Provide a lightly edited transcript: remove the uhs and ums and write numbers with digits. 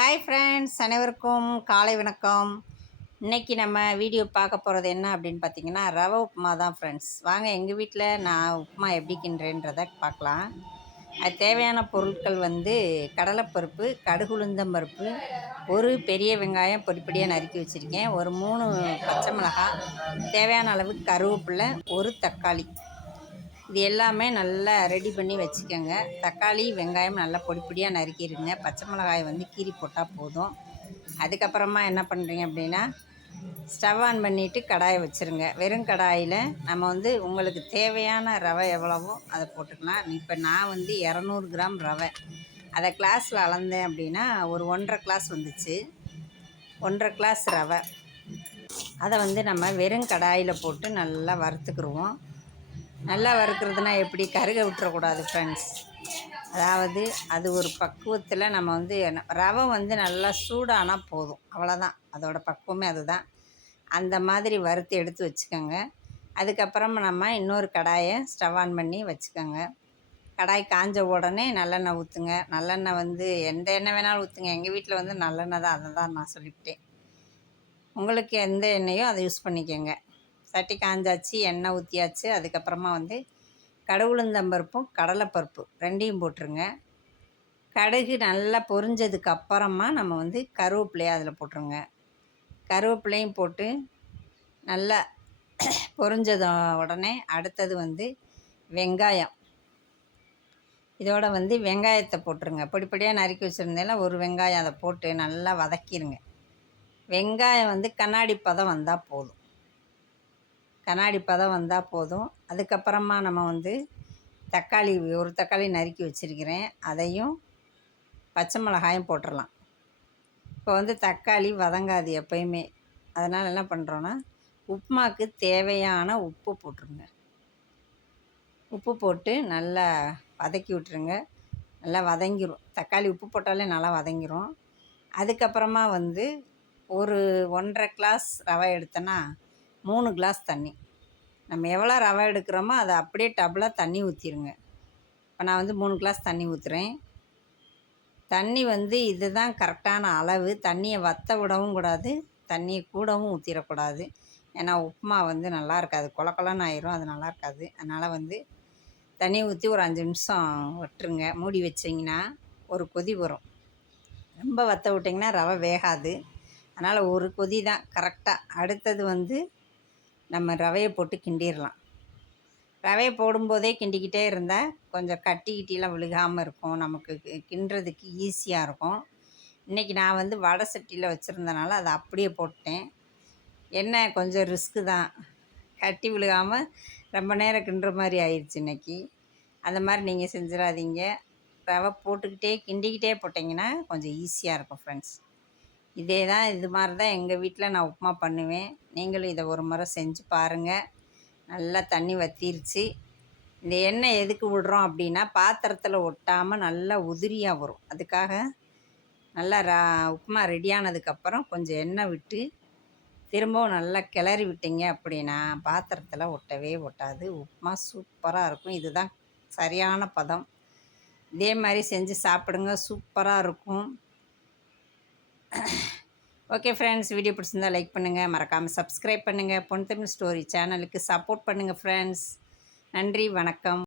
Hi friends, அனைவருக்கும் காலை வணக்கம். இன்றைக்கி நம்ம வீடியோ பார்க்க போகிறது என்ன அப்படின்னு பார்த்தீங்கன்னா, ரவை உப்புமா தான் ஃப்ரெண்ட்ஸ். வாங்க எங்கள் வீட்டில் நான் உப்புமா எப்படி கிண்டுறேன்றதை பார்க்கலாம். அது தேவையான பொருட்கள் வந்து கடலைப்பருப்பு, கடுகு உளுந்தம் பருப்பு, ஒரு பெரிய வெங்காயம் பொடிப்பொடியாக நறுக்கி வச்சுருக்கேன், ஒரு 3 பச்சை மிளகாய், தேவையான அளவு கருவேப்பிலை, ஒரு தக்காளி. இது எல்லாமே நல்லா ரெடி பண்ணி வச்சுக்கோங்க. தக்காளி வெங்காயம் நல்லா பொடி பொடியாக நறுக்கிடுங்க. பச்சை மிளகாய் வந்து கீறி போட்டால் போதும். அதுக்கப்புறமா என்ன பண்ணுறீங்க அப்படின்னா, ஸ்டவ் ஆன் பண்ணிவிட்டு கடாயை வச்சுருங்க. வெறும் கடாயில் நம்ம வந்து உங்களுக்கு தேவையான ரவை எவ்வளவோ அதை போட்டுக்கலாம். இப்போ நான் வந்து 200 கிராம் ரவை, அதை கிளாஸில் அளந்தேன் அப்படின்னா ஒரு 1.5 கிளாஸ் வந்துச்சு. 1.5 கிளாஸ் ரவை, அதை வந்து நம்ம வெறும் கடாயில் போட்டு நல்லா வறுத்துக்குருவோம். நல்லா வறுக்கிறதுனா எப்படி, கருக விட்டுறக்கூடாது ஃப்ரெண்ட்ஸ். அதாவது அது ஒரு பக்குவத்தில் நம்ம வந்து ரவை வந்து நல்லா சூடானால் போதும், அவ்வளோதான். அதோடய பக்குவமே அதுதான். அந்த மாதிரி வறுத்து எடுத்து வச்சுக்கோங்க. அதுக்கப்புறம் நம்ம இன்னொரு கடாயை ஸ்டவ் ஆன் பண்ணி வச்சுக்கோங்க. கடாய் காஞ்ச உடனே நல்லெண்ணெய் ஊற்றுங்க. நல்லெண்ணெய் வந்து எந்த எண்ணெய் வேணாலும் ஊற்றுங்க. எங்கள் வீட்டில் வந்து நல்லெண்ணெய் தான், அதை தான் நான் சொல்லிவிட்டேன். உங்களுக்கு எந்த எண்ணெயோ அதை யூஸ் பண்ணிக்கோங்க. சட்டி காஞ்சாச்சு, எண்ணெய் ஊற்றியாச்சு. அதுக்கப்புறமா வந்து கடுகு உளுந்தம்பருப்பும் கடலைப்பருப்பு ரெண்டையும் போட்டுருங்க. கடுகு நல்லா பொரிஞ்சதுக்கு அப்புறமா நம்ம வந்து கருவேப்பிலையை அதில் போட்டுருங்க. கருவேப்பிலையும் போட்டு நல்லா பொரிஞ்சத உடனே அடுத்தது வந்து வெங்காயம். இதோட வந்து வெங்காயத்தை போட்டுருங்க. பொடிப்படியாக நறுக்கி வச்சுருந்தேல ஒரு வெங்காயம், அதை போட்டு நல்லா வதக்கிடுங்க. வெங்காயம் வந்து கண்ணாடி பதம் வந்தால் போதும். கண்ணாடி பதம் வந்தால் போதும். அதுக்கப்புறமா நம்ம வந்து தக்காளி, ஒரு தக்காளி நறுக்கி வச்சுருக்கிறேன், அதையும் பச்சை மிளகாயும் போட்டுடலாம். இப்போ வந்து தக்காளி வதங்காது எப்பயுமே. அதனால் என்ன பண்ணுறோன்னா, உப்புமாவுக்கு தேவையான உப்பு போட்டுருங்க. உப்பு போட்டு நல்லா வதக்கி விட்டுருங்க. நல்லா வதங்கிடும். தக்காளி உப்பு போட்டாலே நல்லா வதங்கிடும். அதுக்கப்புறமா வந்து ஒரு 1.5 கிளாஸ் ரவை எடுத்தேன்னா 3 கிளாஸ் தண்ணி. நம்ம எவ்வளோ ரவை எடுக்கிறோமோ அதை அப்படியே டபுளாக தண்ணி ஊற்றிடுங்க. இப்போ நான் வந்து 3 கிளாஸ் தண்ணி ஊற்றுறேன். தண்ணி வந்து இதுதான் கரெக்டான அளவு. தண்ணியை வற்ற விடவும் கூடாது, தண்ணியை கூடவும் ஊற்றிடக்கூடாது. ஏன்னா உப்புமா வந்து நல்லா இருக்காது, கொல கொலன்னு ஆயிரும், அது நல்லா இருக்காது. அதனால் வந்து தண்ணி ஊற்றி ஒரு 5 நிமிஷம் விட்டுருங்க. மூடி வச்சிங்கன்னா ஒரு கொதி வரும். ரொம்ப வற்ற விட்டிங்கன்னா ரவை வேகாது. அதனால் ஒரு கொதி தான் கரெக்டாக. அடுத்தது வந்து நம்ம ரவையை போட்டு கிண்டிடலாம். ரவையை போடும்போதே கிண்டிக்கிட்டே இருந்தால் கொஞ்சம் கட்டிக்கிட்டிலாம் விழுகாமல் இருக்கும், நமக்கு கிண்டுறதுக்கு ஈஸியாக இருக்கும். இன்றைக்கி நான் வந்து வடை சட்டியில் வச்சுருந்தனால அதை அப்படியே போட்டேன். என்ன கொஞ்சம் ரிஸ்க்கு தான், கட்டி விழுகாமல் ரொம்ப நேரம் கிண்டுற மாதிரி ஆயிடுச்சு இன்றைக்கி. அந்த மாதிரி நீங்கள் செஞ்சிடாதீங்க. ரவை போட்டுக்கிட்டே கிண்டிக்கிட்டே போட்டிங்கன்னா கொஞ்சம் ஈஸியாக இருக்கும் ஃப்ரெண்ட்ஸ். இதே தான், இது மாதிரி தான் எங்கள் வீட்டில் நான் உப்புமா பண்ணுவேன். நீங்களும் இதை ஒரு முறை செஞ்சு பாருங்கள். நல்லா தண்ணி வற்றிருச்சு. இந்த எண்ணெய் எதுக்கு விடுறோம் அப்படின்னா, பாத்திரத்தில் ஒட்டாமல் நல்லா உதிரியாக வரும். அதுக்காக நல்லா உப்புமா ரெடியானதுக்கப்புறம் கொஞ்சம் எண்ணெய் விட்டு திரும்பவும் நல்லா கிளறி விட்டிங்க அப்படின்னா பாத்திரத்தில் ஒட்டவே ஒட்டாது. உப்புமா சூப்பராக இருக்கும். இதுதான் சரியான பதம். இதே மாதிரி செஞ்சு சாப்பிடுங்க, சூப்பராக இருக்கும். ஓகே ஃப்ரெண்ட்ஸ், வீடியோ பிடிச்சிருந்தால் லைக் பண்ணுங்கள், மறக்காமல் சப்ஸ்கிரைப் பண்ணுங்கள். பொன் தமிழ் ஸ்டோரி சேனலுக்கு சப்போர்ட் பண்ணுங்கள் ஃப்ரெண்ட்ஸ். நன்றி, வணக்கம்.